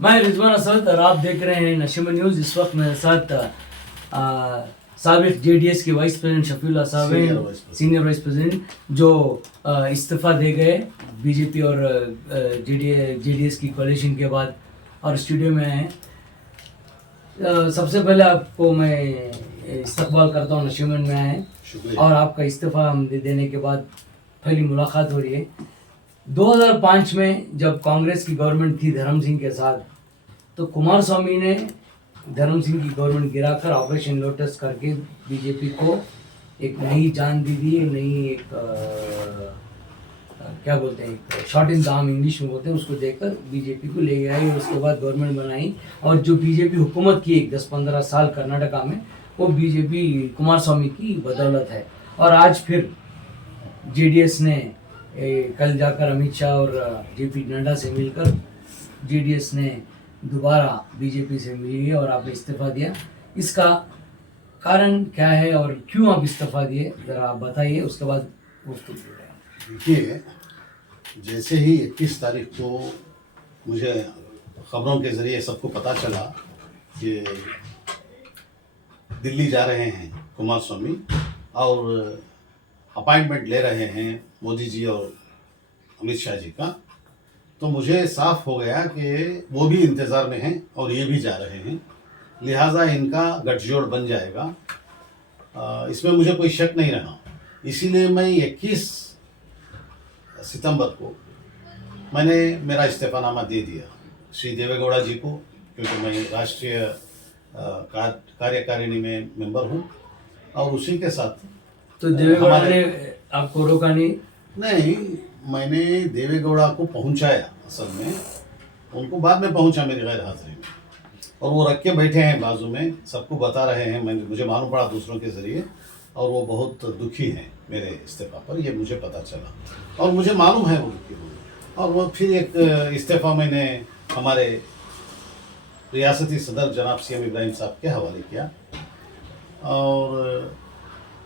मैं रिजवान असद और आप देख रहे हैं नशीमा न्यूज़। इस वक्त मेरे साथ साबिक जेडीएस के वाइस प्रेसिडेंट शफीउल्लाह साहब हैं, सीनियर वाइस प्रेसिडेंट, जो इस्तीफ़ा दे गए बीजेपी और जेडीएस की कोalition के बाद, और स्टूडियो में हैं। सबसे पहले आपको मैं इस्तकबाल करता हूँ, नशीमन में आए और आपका इस्तीफ़ा हम देने के बाद पहली मुलाकात हो रही है। 2005 में जब कांग्रेस की गवर्नमेंट थी धर्म सिंह के साथ, तो कुमार स्वामी ने धर्म सिंह की गवर्नमेंट गिराकर ऑपरेशन लोटस करके बीजेपी को एक नई जान दी थी, नई एक क्या बोलते हैं, shot in the arm English में बोलते हैं, उसको देकर बीजेपी को ले आई और उसके बाद गवर्नमेंट बनाई। और जो बीजेपी हुकूमत की 10-15 साल कर्नाटका में, वो बीजेपी कुमार स्वामी की बदौलत है। और आज फिर जेडीएस ने कल जाकर अमित शाह और जेपी नड्डा से मिलकर जेडीएस ने दोबारा बीजेपी से मिली है और आपने इस्तीफ़ा दिया। इसका कारण क्या है और क्यों आप इस्तीफ़ा दिए, ज़रा आप बताइए, उसके बाद गुफ्तगू करें। देखिए, जैसे ही 21 तारीख को मुझे खबरों के ज़रिए सबको पता चला कि दिल्ली जा रहे हैं कुमार स्वामी और अपॉइंटमेंट ले रहे हैं मोदी जी और अमित शाह जी का, तो मुझे साफ हो गया कि वो भी इंतज़ार में हैं और ये भी जा रहे हैं, लिहाजा इनका गठजोड़ बन जाएगा। इसमें मुझे कोई शक नहीं रहा। इसीलिए मैं 21 सितंबर को मैंने मेरा इस्तीफ़ानामा दे दिया श्री देवेगौड़ा जी को, क्योंकि मैं राष्ट्रीय कार्यकारिणी में मेंबर हूँ और उसी के साथ। तो देवेगौड़ा ने आपको रोका नहीं? नहीं, मैंने देवेगौड़ा को पहुंचाया, असल में उनको बाद में पहुंचा मेरी गैर हाजिरी में, और वो रख के बैठे हैं बाजू में, सबको बता रहे हैं। मुझे मालूम पड़ा दूसरों के ज़रिए, और वो बहुत दुखी हैं मेरे इस्तीफ़ा पर, ये मुझे पता चला और मुझे मालूम है वो दुखी होंगे। और वो फिर एक इस्तीफ़ा मैंने हमारे रियासती सदर जनाब सीएम इब्राहिम साहब के हवाले किया और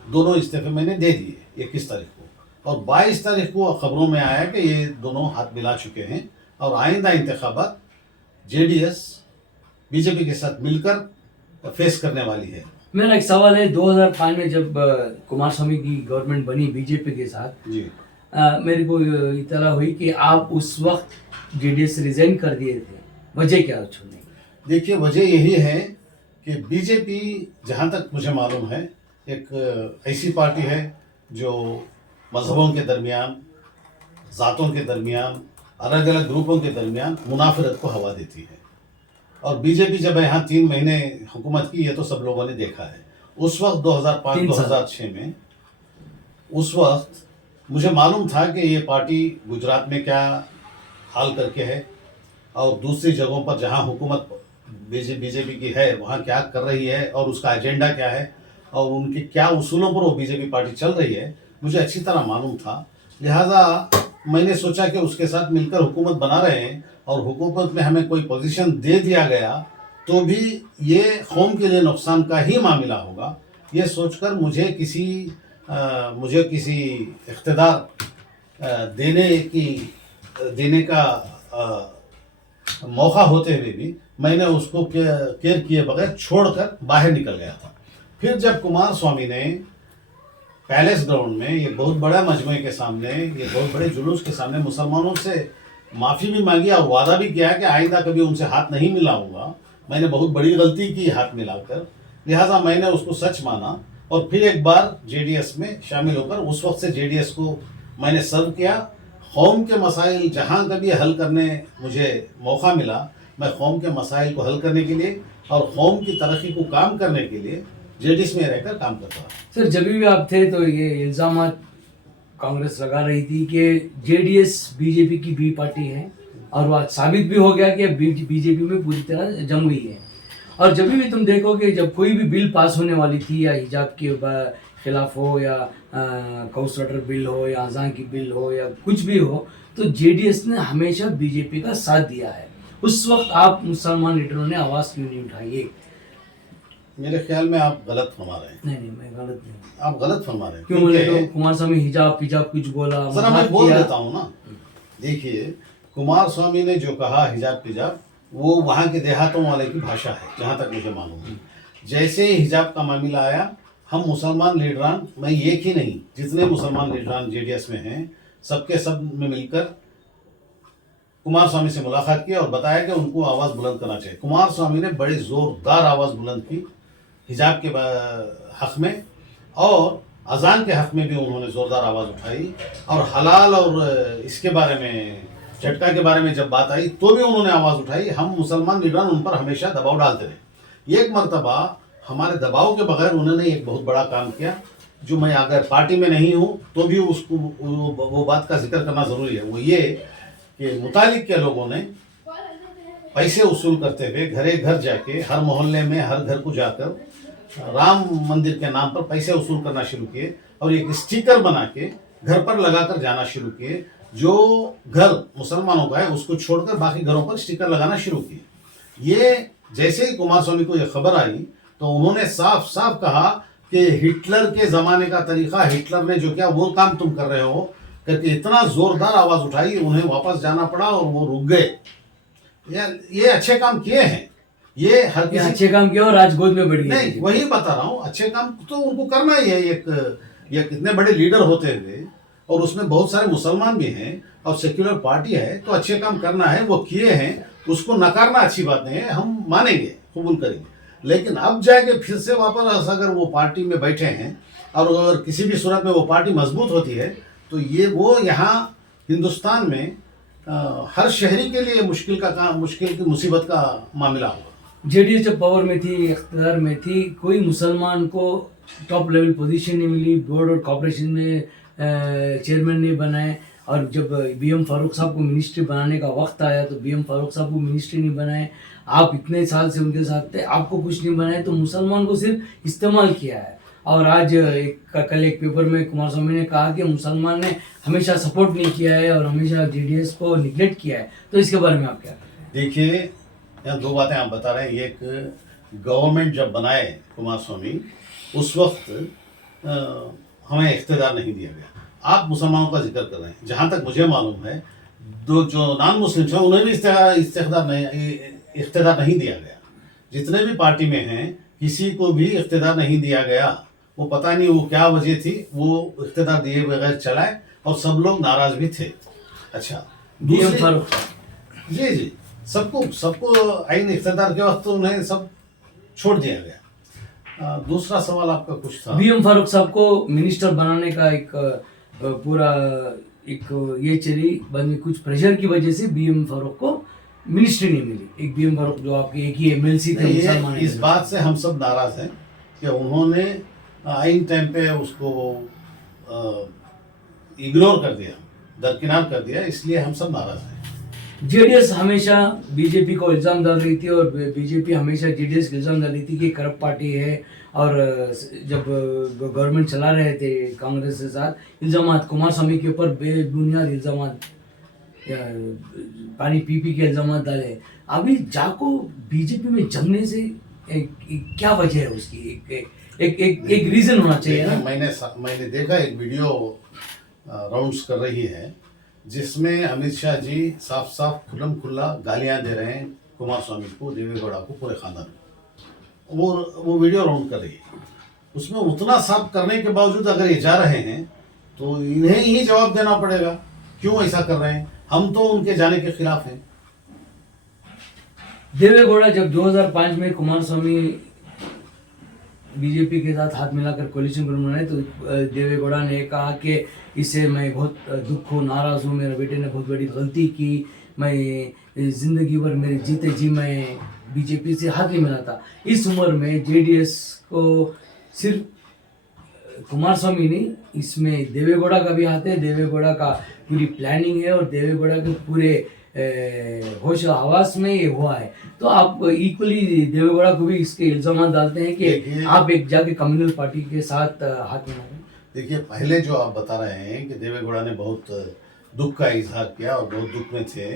दोनों इस्तीफ़े मैंने दे दिए 21 तारीख को। और 22 तारीख को खबरों में आया कि ये दोनों हाथ मिला चुके हैं और आइंदा इंतखाबात जेडीएस बीजेपी के साथ मिलकर फेस करने वाली है। मेरा एक सवाल है, 2005 में जब कुमार स्वामी की गवर्नमेंट बनी बीजेपी के साथ जी, मेरे को इतला हुई कि आप उस वक्त जेडीएस से रिजाइन कर दिए थे, वजह क्या छोड़ने? देखिए, वजह यही है कि बीजेपी, जहाँ तक मुझे मालूम है, एक ऐसी पार्टी है जो मजहबों के दरमियान, ज़ातों के दरमियान, अलग अलग ग्रुपों के दरमियान मुनाफरत को हवा देती है। और बीजेपी जब यहाँ 3 महीने हुकूमत की, ये तो सब लोगों ने देखा है। उस वक्त 2005-2006 में, उस वक्त मुझे मालूम था कि ये पार्टी गुजरात में क्या हाल करके है और दूसरी जगहों पर जहाँ हुकूमत बीजेपी की है वहाँ क्या कर रही है और उसका एजेंडा क्या है और उनके क्या उसूलों पर वो बीजेपी पार्टी चल रही है, मुझे अच्छी तरह मालूम था। लिहाजा मैंने सोचा कि उसके साथ मिलकर हुकूमत बना रहे हैं और हुकूमत में हमें कोई पोजीशन दे दिया गया तो भी ये कौम के लिए नुकसान का ही मामला होगा, ये सोचकर मुझे किसी इख्तिदार देने का मौका होते हुए भी मैंने उसको केयर किए बगैर छोड़कर बाहर निकल गया था। फिर जब कुमार स्वामी ने पैलेस ग्राउंड में, ये बहुत बड़ा मजमे के सामने, ये बहुत बड़े जुलूस के सामने मुसलमानों से माफ़ी भी मांगी और वादा भी किया कि आइंदा कभी उनसे हाथ नहीं मिलाऊंगा, मैंने बहुत बड़ी गलती की हाथ मिलाकर, लिहाजा मैंने उसको सच माना और फिर एक बार जेडीएस में शामिल होकर उस वक्त से जेडीएस को मैंने सर्व किया। कौम के मसाइल जहाँ कभी हल करने मुझे मौका मिला, मैं कौम के मसाइल को हल करने के लिए और कौम की तरक्की को काम करने के लिए जेडीएस में रहकर काम करता हूँ। सर, जब भी आप थे तो ये इल्ज़ाम कांग्रेस लगा रही थी कि जेडीएस बीजेपी की बी पार्टी है, और वह साबित भी हो गया कि बीजेपी में पूरी तरह जम गई है। और जब भी तुम देखो कि जब कोई भी बिल पास होने वाली थी, या हिजाब के खिलाफ हो, या कौसटर बिल हो, या अज़ान की बिल हो, या कुछ भी हो, तो जेडीएस ने हमेशा बीजेपी का साथ दिया है। उस वक्त आप मुसलमान लीडरों ने आवाज़ क्यों नहीं उठाई? मेरे ख्याल में आप गलत फरमा रहे हैं। नहीं, मैं गलत नहीं। आप गलत फरमा रहे हैं। क्यों बोले? तो कुमार स्वामी हिजाब कुछ बोला, जरा मैं बोल देता हूँ ना। देखिए, कुमार स्वामी ने जो कहा हिजाब वो वहाँ के देहातों वाले की भाषा है, जहाँ तक मुझे मालूम है। जैसे ही हिजाब का मामला आया, हम मुसलमान लीडरान, मैं एक ही नहीं, जितने मुसलमान लीडरान जेडीएस में हैं, सबके सब में मिलकर कुमार स्वामी से मुलाकात की और बताया कि उनको आवाज़ बुलंद करना चाहिए। कुमार स्वामी ने बड़ी ज़ोरदार आवाज़ बुलंद की हिजाब के हक़ में, और अजान के हक़ में भी उन्होंने ज़ोरदार आवाज़ उठाई, और हलाल और इसके बारे में, झटका के बारे में जब बात आई तो भी उन्होंने आवाज़ उठाई। हम मुसलमान लीडरान उन पर हमेशा दबाव डालते रहे। एक मरतबा हमारे दबाव के बगैर उन्होंने एक बहुत बड़ा काम किया, जो मैं अगर पार्टी में नहीं हूँ तो भी उसको वो बात का जिक्र करना ज़रूरी है। वो ये कि मुतालिक के लोगों ने पैसे वसूल करते हुए घरे घर जाके, हर मोहल्ले में, हर घर को जाकर राम मंदिर के नाम पर पैसे वसूल करना शुरू किए, और एक स्टिकर बना के घर पर लगाकर जाना शुरू किए। जो घर मुसलमानों का है उसको छोड़कर बाकी घरों पर स्टिकर लगाना शुरू किए। ये जैसे ही कुमार स्वामी को ये खबर आई तो उन्होंने साफ साफ कहा कि हिटलर के ज़माने का तरीका, हिटलर ने जो किया वो काम तुम कर रहे हो, करके इतना ज़ोरदार आवाज़ उठाई, उन्हें वापस जाना पड़ा और वो रुक गए। ये अच्छे काम किए हैं, ये हर किसी अच्छे काम किया और आज गोद में बढ़ गए। नहीं, वही बता रहा हूँ, अच्छे काम तो उनको करना ही है। एक इतने बड़े लीडर होते हुए, और उसमें बहुत सारे मुसलमान भी हैं और सेक्युलर पार्टी है, तो अच्छे काम करना है, वो किए हैं, उसको नकारना अच्छी बात नहीं है, हम मानेंगे, कबूल करेंगे। लेकिन अब जाके फिर से वापस अगर वो पार्टी में बैठे हैं, और अगर किसी भी सूरत में वो पार्टी मजबूत होती है, तो ये वो यहाँ हिंदुस्तान में हर शहरी के लिए मुश्किल की मुसीबत का मामला होगा। जेडीएस जब पावर में थी, इख्तियार में थी, कोई मुसलमान को टॉप लेवल पोजीशन नहीं मिली, बोर्ड और कॉर्पोरेशन में चेयरमैन नहीं बनाए, और जब बीएम फारूक साहब को मिनिस्ट्री बनाने का वक्त आया तो बीएम फारूक साहब को मिनिस्ट्री नहीं बनाए। आप इतने साल से उनके साथ थे, आपको कुछ नहीं बनाए, तो मुसलमान को सिर्फ इस्तेमाल किया है। और आज कल एक पेपर में कुमार स्वामी ने कहा कि मुसलमान ने हमेशा सपोर्ट नहीं किया है और हमेशा जेडीएस को निगलेक्ट किया है। तो इसके बारे में आप क्या कहें? देखिए, यहाँ दो बातें आप बता रहे हैं। एक, गवर्नमेंट जब बनाए कुमार स्वामी, उस वक्त हमें इख्तियार नहीं दिया गया। आप मुसलमानों का जिक्र कर रहे हैं, जहाँ तक मुझे मालूम है दो जो नॉन मुस्लिम्स हैं उन्हें भी इख्तियार नहीं दिया गया। जितने भी पार्टी में हैं किसी को भी इख्तियार नहीं दिया गया। वो पता नहीं वो क्या वजह थी, वो इख्तियार दिए बगैर चलाए, और सब लोग नाराज भी थे। अच्छा, जी, सबको आइन इख्तियार के वक्त उन्हें सब छोड़ दिया गया। दूसरा सवाल आपका कुछ था। बीएम फारूक साहब को मिनिस्टर बनाने का एक पूरा ये चली बंदी, कुछ प्रेशर की वजह से बीएम फारूक को मिनिस्ट्री नहीं मिली। एक बीएम फारूक जो आपके एक ही एमएलसी थे मुसलमान, इस बात से हम सब नाराज हैं कि उन्होंने आइन टाइम पे उसको इग्नोर कर दिया, दरकिनार कर दिया, इसलिए हम सब नाराज हैं। जेडीएस हमेशा बीजेपी को इल्ज़ाम डाल रही थी, और बीजेपी हमेशा जेडीएस को इल्ज़ाम डाल रही थी कि करप्ट पार्टी है, और जब गवर्नमेंट चला रहे थे कांग्रेस के साथ, इल्ज़ाम कुमार स्वामी के ऊपर बेबुनियाद इल्ज़ाम, पानी पी के इल्ज़ाम डाले। अभी जाको बीजेपी में जमने से क्या वजह है उसकी? एक रीज़न होना चाहिए ना। मैंने देखा एक वीडियो राउंड्स कर रही है, जिसमें अमित शाह जी साफ साफ खुल्लम खुल्ला गालियां दे रहे हैं कुमार स्वामी को, देवेगौड़ा को, पूरे खानदान को। वो वीडियो राउंड कर रही है। उसमें उतना साफ करने के बावजूद अगर ये जा रहे हैं तो इन्हें ही जवाब देना पड़ेगा, क्यों ऐसा कर रहे हैं। हम तो उनके जाने के खिलाफ हैं। देवेगौड़ा जब 2005 में कुमार स्वामी बीजेपी के साथ हाथ मिलाकर कोalition गवर्नमेंट बनाए, तो देवेगौड़ा ने कहा कि इससे मैं बहुत दुख हूँ, नाराज़ हूँ, मेरे बेटे ने बहुत बड़ी गलती की, मैं ज़िंदगी भर मेरे जीते जी मैं बीजेपी से हाथ नहीं मिलाता। इस उम्र में जेडीएस को सिर्फ कुमार स्वामी नहीं, इसमें देवेगौड़ा का भी हाथ है, देवेगौड़ा का पूरी प्लानिंग है, और देवेगौड़ा के पूरे होश हवास में ये हुआ है। तो आप इक्वली देवेगौड़ा को भी इसके इल्जाम डालते हैं कि आप एक जाके कम्युनल पार्टी के साथ हाथ मिला रहे हैं। देखिए, पहले जो आप बता रहे हैं कि देवेगौड़ा ने बहुत दुख का इजहार किया और बहुत दुख में थे,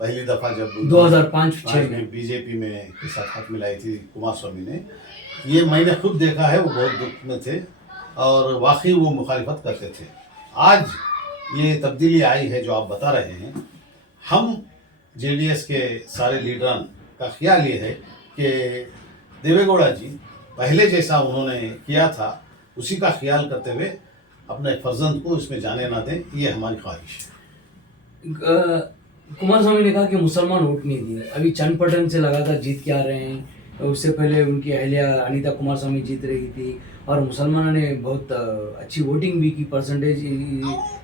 पहली दफ़ा जब 2005-6 में बीजेपी में के साथ हाथ मिलाई थी कुमार स्वामी ने, ये मैंने खुद देखा है, वो बहुत दुख में थे और वाकई वो मुखालिफत करते थे। आज ये तब्दीली आई है जो आप बता रहे हैं। हम जेडीएस के सारे लीडरान का ख्याल ये है कि देवेगौड़ा जी पहले जैसा उन्होंने किया था उसी का ख्याल करते हुए अपने फर्जंद को इसमें जाने ना दें, ये हमारी ख्वाहिश है। कुमार स्वामी ने कहा कि मुसलमान वोट नहीं दिए, अभी चन्नपटन से लगातार जीत के आ रहे हैं, उससे पहले उनकी अहलिया अनीता कुमार स्वामी जीत रही थी और मुसलमानों ने बहुत अच्छी वोटिंग भी की, परसेंटेज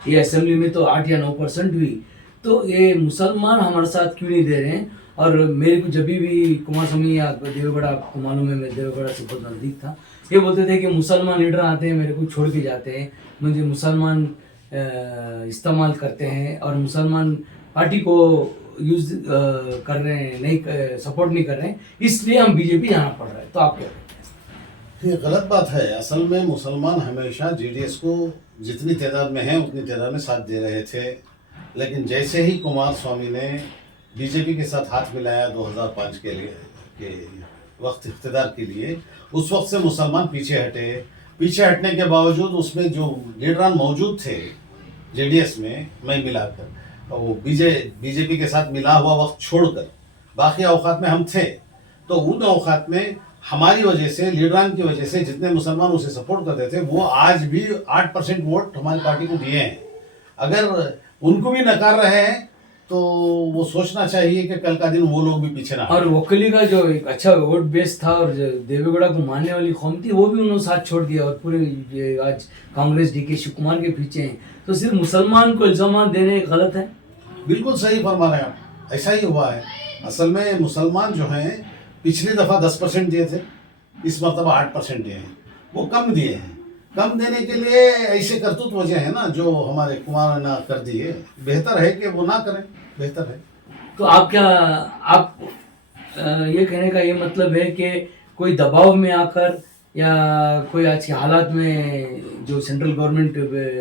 ये असेंबली में तो 8 या 9% हुई। तो ये मुसलमान हमारे साथ क्यों नहीं दे रहे हैं? और मेरे को जब भी कुमार स्वामी या देवेगौड़ा, आपको मालूम है मैं देवेगौड़ा से बहुत नज़दीक था, ये बोलते थे कि मुसलमान लीडर आते हैं मेरे को छोड़ के जाते हैं, मुझे मुसलमान इस्तेमाल करते हैं और मुसलमान पार्टी को यूज कर रहे हैं, नहीं सपोर्ट नहीं कर रहे हैं, इसलिए हम बीजेपी जाना पड़ रहा है। तो आप क्या कहते हैं? ये गलत बात है। असल में मुसलमान हमेशा जेडीएस को जितनी तादाद में है उतनी तादाद में साथ दे रहे थे, लेकिन जैसे ही कुमार स्वामी ने बीजेपी के साथ हाथ मिलाया 2005 के वक्त इख्तिदार के लिए, उस वक्त से मुसलमान पीछे हटे। पीछे हटने के बावजूद उसमें जो लीडरान मौजूद थे जेडीएस में, मैं मिलाकर वो बीजेपी के साथ मिला हुआ वक्त छोड़कर बाकी औकात में हम थे, तो उन औकात में हमारी वजह से, लीडरान की वजह से जितने मुसलमान उसे सपोर्ट करते थे वो आज भी 8% वोट हमारी पार्टी को दिए हैं। अगर उनको भी नकार रहे हैं तो वो सोचना चाहिए कि कल का दिन वो लोग भी पीछे ना हटें। और वकीली का जो एक अच्छा वोट बेस था और जो देवेगौड़ा को मानने वाली कौम थी वो भी उन्होंने साथ छोड़ दिया और पूरे ये आज कांग्रेस डीके शिव कुमार के पीछे हैं। तो सिर्फ मुसलमान को इल्जाम देने गलत है। बिल्कुल सही फरमा रहे हैं आप, ऐसा ही हुआ है। असल में मुसलमान जो हैं पिछली दफ़ा 10% दिए थे, इस मरतबा 8% दिए हैं। वो कम दिए हैं, कम देने के लिए ऐसे करतूत वजह है ना जो हमारे कुमार ने कर दिए। बेहतर है कि वो ना करें, बेहतर है। तो आप क्या, आप ये कहने का ये मतलब है कि कोई दबाव में आकर या कोई आज के हालात में जो सेंट्रल गवर्नमेंट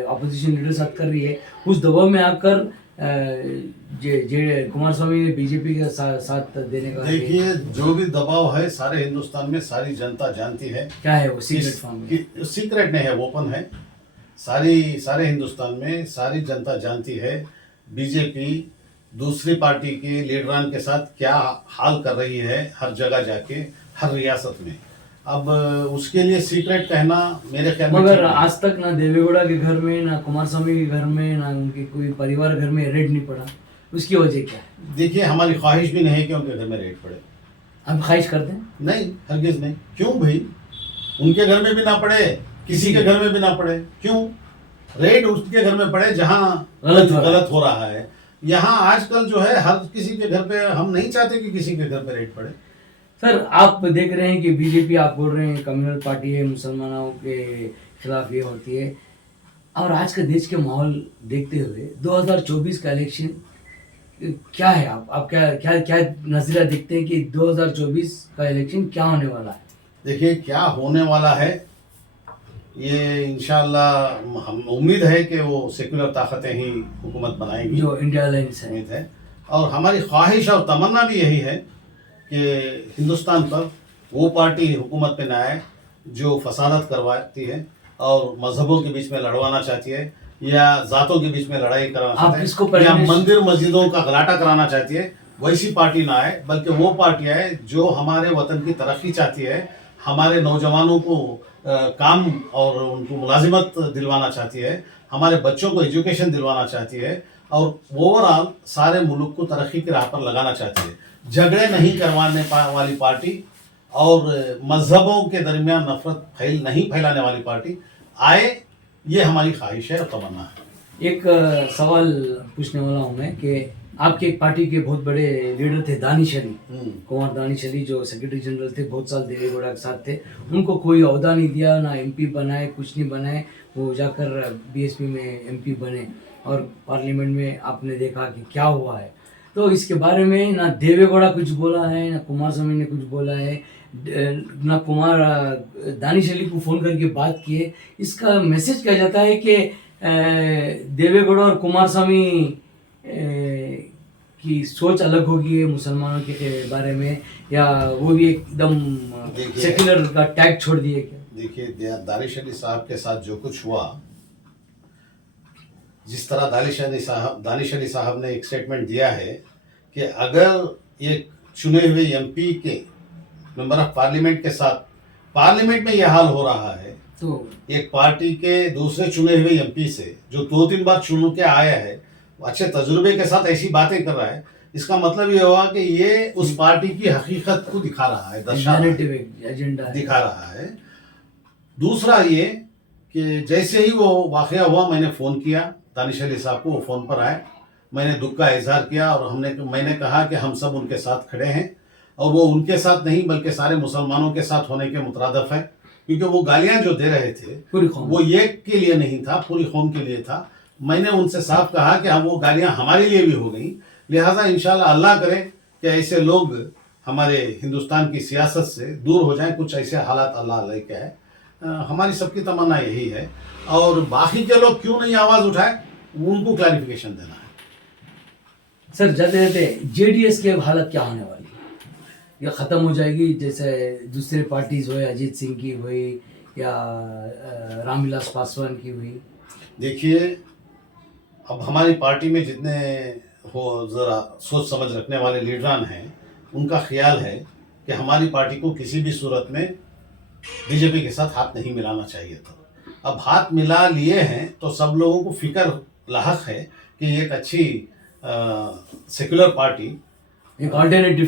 अपोजिशन लीडर साथ कर रही है उस दबाव में आकर जे कुमार स्वामी ने बीजेपी के साथ देने का? देखिए, जो भी दबाव है सारे हिंदुस्तान में सारी जनता जानती है। क्या है वो सीक्रेट फॉर्म में? सीक्रेट नहीं है, ओपन है। सारे हिंदुस्तान में सारी जनता जानती है बीजेपी दूसरी पार्टी के लीडरान के साथ क्या हाल कर रही है, हर जगह जाके, हर रियासत में। अब उसके लिए सीक्रेट कहना मेरे ख्याल में, मगर आज तक ना देवेगौड़ा के घर में, ना कुमार स्वामी के घर में, ना उनके कोई परिवार घर में रेड नहीं पड़ा, उसकी वजह क्या है? देखिए, हमारी ख्वाहिश भी नहीं है कि उनके घर में रेड पड़े। आप ख्वाहिश करते हैं? नहीं, हरगिज नहीं। क्यों भाई? उनके घर में भी ना पड़े, किसी के घर में भी ना पड़े। क्यों रेड उसके घर में पड़े जहाँ गलत हो रहा है? यहाँ आजकल जो है हर किसी के घर पे, हम नहीं चाहते कि किसी के घर पे रेड पड़े। सर, आप देख रहे हैं कि बीजेपी, आप बोल रहे हैं कम्युनल पार्टी है, मुसलमानों के खिलाफ ये होती है, और आज का देश के माहौल देखते हुए 2024 का इलेक्शन क्या है? आप क्या क्या क्या नजरिया देखते हैं कि 2024 का इलेक्शन क्या होने वाला है? देखिए, क्या होने वाला है ये इंशाल्लाह हम उम्मीद है कि वो सेक्युलर ताकतें ही हुकूमत बनाएंगी, जो इंडिया अलायंस है। उम्मीद है। और हमारी ख्वाहिश और तमन्ना भी यही है कि हिंदुस्तान पर वो पार्टी हुकूमत पे ना आए जो फसादत करवाती है और मजहबों के बीच में लड़वाना चाहती है, या जातों के बीच में लड़ाई कराना चाहती है, या मंदिर मस्जिदों का गलाटा कराना चाहती है। वैसी पार्टी ना आए, बल्कि वो पार्टी आए जो हमारे वतन की तरक्की चाहती है, हमारे नौजवानों को काम और उनको मुलाजिमत दिलवाना चाहती है, हमारे बच्चों को एजुकेशन दिलवाना चाहती है, और ओवरऑल सारे मुल्क को तरक्की की राह पर लगाना चाहती है। झगड़े नहीं करवाने वाली पार्टी और मजहबों के दरमियान नफरत नहीं फैलाने वाली पार्टी आए, ये हमारी ख्वाहिश है और तमन्ना है। एक सवाल पूछने वाला हूँ मैं कि आपके एक पार्टी के बहुत बड़े लीडर थे दानिश अली, कुमार दानिश अली, जो सेक्रेटरी जनरल थे, बहुत साल देवेगौड़ा के साथ थे, उनको कोई ओहदा नहीं दिया, ना एमपी बनाए, कुछ नहीं बनाए, वो जाकर बीएसपी में एमपी बने और पार्लियामेंट में आपने देखा कि क्या हुआ है। तो इसके बारे में ना देवेगौड़ा कुछ बोला है, ना कुमार स्वामी ने कुछ बोला है, ना कुमार दानिश अली को फ़ोन करके बात किए। इसका मैसेज क्या जाता है कि देवेगौड़ा और कुमार स्वामी की सोच अलग होगी मुसलमानों के बारे में, या वो भी एकदम सेक्युलर का टैग छोड़ दिए क्या? देखिए, दानिश अली साहब के साथ जो कुछ हुआ, जिस तरह दानिश अली साहब ने एक स्टेटमेंट दिया है कि अगर एक चुने हुए एमपी के मेंबर ऑफ पार्लियामेंट के साथ पार्लियामेंट में यह हाल हो रहा है, तो एक पार्टी के दूसरे चुने हुए एमपी से जो 2-3 बार चुन के आया है, वो अच्छे तजुर्बे के साथ ऐसी बातें कर रहा है, इसका मतलब ये हुआ कि ये उस पार्टी की हकीकत को दिखा रहा है, दर्शा रहा है, नैरेटिव एजेंडा दिखा रहा है। दूसरा ये कि जैसे ही वो वाकया हुआ, मैंने फ़ोन किया दानिश अली साहब को, वो फ़ोन पर आए, मैंने दुख का इजहार किया और मैंने कहा कि हम सब उनके साथ खड़े हैं, और वो उनके साथ नहीं बल्कि सारे मुसलमानों के साथ होने के मुतरादफ है, क्योंकि वो गालियां जो दे रहे थे पूरी कौम वो एक के लिए नहीं था, पूरी कौम के लिए था। मैंने उनसे साफ कहा कि हम वो गालियां हमारे लिए भी हो गई, लिहाजा इंशाल्लाह अल्लाह करे कि ऐसे लोग हमारे हिंदुस्तान की सियासत से दूर हो जाएं, कुछ ऐसे हालात अल्लाह लेके आए। हमारी सबकी तमन्ना यही है, और बाकी के लोग क्यों नहीं आवाज़ उठाए, उनको क्लैरिफिकेशन देना है। सर जाते जाते जेडीएस की अब हालत क्या होने वाली है? या ख़त्म हो जाएगी जैसे दूसरे पार्टीज हुए, अजीत सिंह की हुई या रामविलास पासवान की हुई? देखिए, अब हमारी पार्टी में जितने हो ज़रा सोच समझ रखने वाले लीडरान हैं, उनका ख्याल है कि हमारी पार्टी को किसी भी सूरत में बीजेपी के साथ हाथ नहीं मिलाना चाहिए था। अब हाथ मिला लिए हैं तो सब लोगों को फिक्र लाहक है कि एक अच्छी सेक्युलर पार्टी एक ऑल्टरनेटिव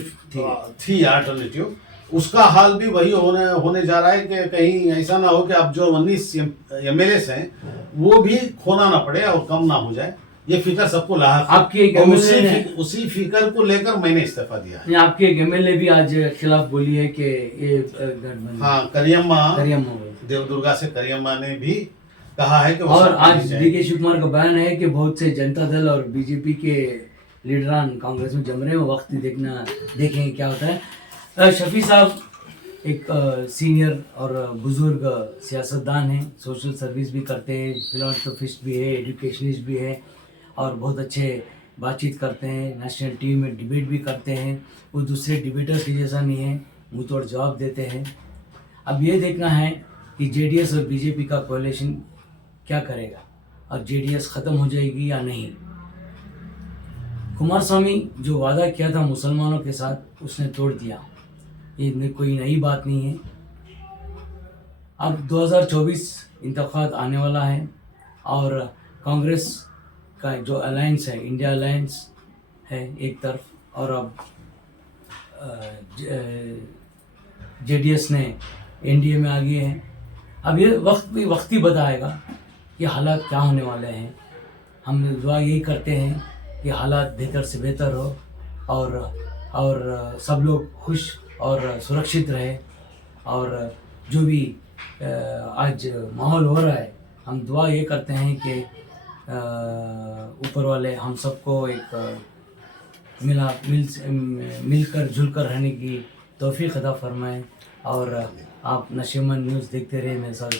थी अल्टरनेटिव, उसका हाल भी वही होने जा रहा है कि कहीं ऐसा ना हो कि अब जो 19 एमएलएस हैं वो भी खोना ना पड़े और कम ना हो जाए, ये फिक्र सबको लाहक है। आपके एक और MLA उसी फिक्र को लेकर मैंने इस्तीफा दिया है। आपके एक एमएलए भी आज खिलाफ बोली है कि ये गठबंधन हाँ, करियम्मा हो गई। देवदुर्गा से करियम्मा ने भी कहा है कि वो और सब आज नहीं डीके शिव कुमार का बयान है कि बहुत से जनता दल और बीजेपी के लीडरान कांग्रेस में जम रहे हैं, वो वक्त ही देखेंगे क्या होता है। शफी साहब एक सीनियर और बुजुर्ग सियासतदान हैं, सोशल सर्विस भी करते हैं, फिलासफिस्ट भी है, एजुकेशनिस्ट भी है, और बहुत अच्छे बातचीत करते हैं, नेशनल टीवी में डिबेट भी करते हैं। वो दूसरे डिबेटर्स के जैसा नहीं है, मुँह तोड़ जवाब देते हैं। अब ये देखना है कि जेडीएस और बीजेपी का कोalition क्या करेगा, और जेडीएस ख़त्म हो जाएगी या नहीं। कुमारस्वामी जो वादा किया था मुसलमानों के साथ, उसने तोड़ दिया, ये कोई नई बात नहीं है। अब 2024 इंतखाब आने वाला है, और कांग्रेस का जो अलायंस है, इंडिया अलायंस है एक तरफ, और अब जेडीएस ने एनडीए में आ गए हैं। अब ये वक्त ही बताएगा कि हालात क्या होने वाले हैं। हम दुआ यही करते हैं कि हालात बेहतर से बेहतर हो, और सब लोग खुश और सुरक्षित रहे। और जो भी आज माहौल हो रहा है, हम दुआ ये करते हैं कि ऊपर वाले हम सबको एक मिलकर जुलकर रहने की तौफीक अता फरमाएं। और आप नशेमंद न्यूज़ देखते रहे। मेरे साथ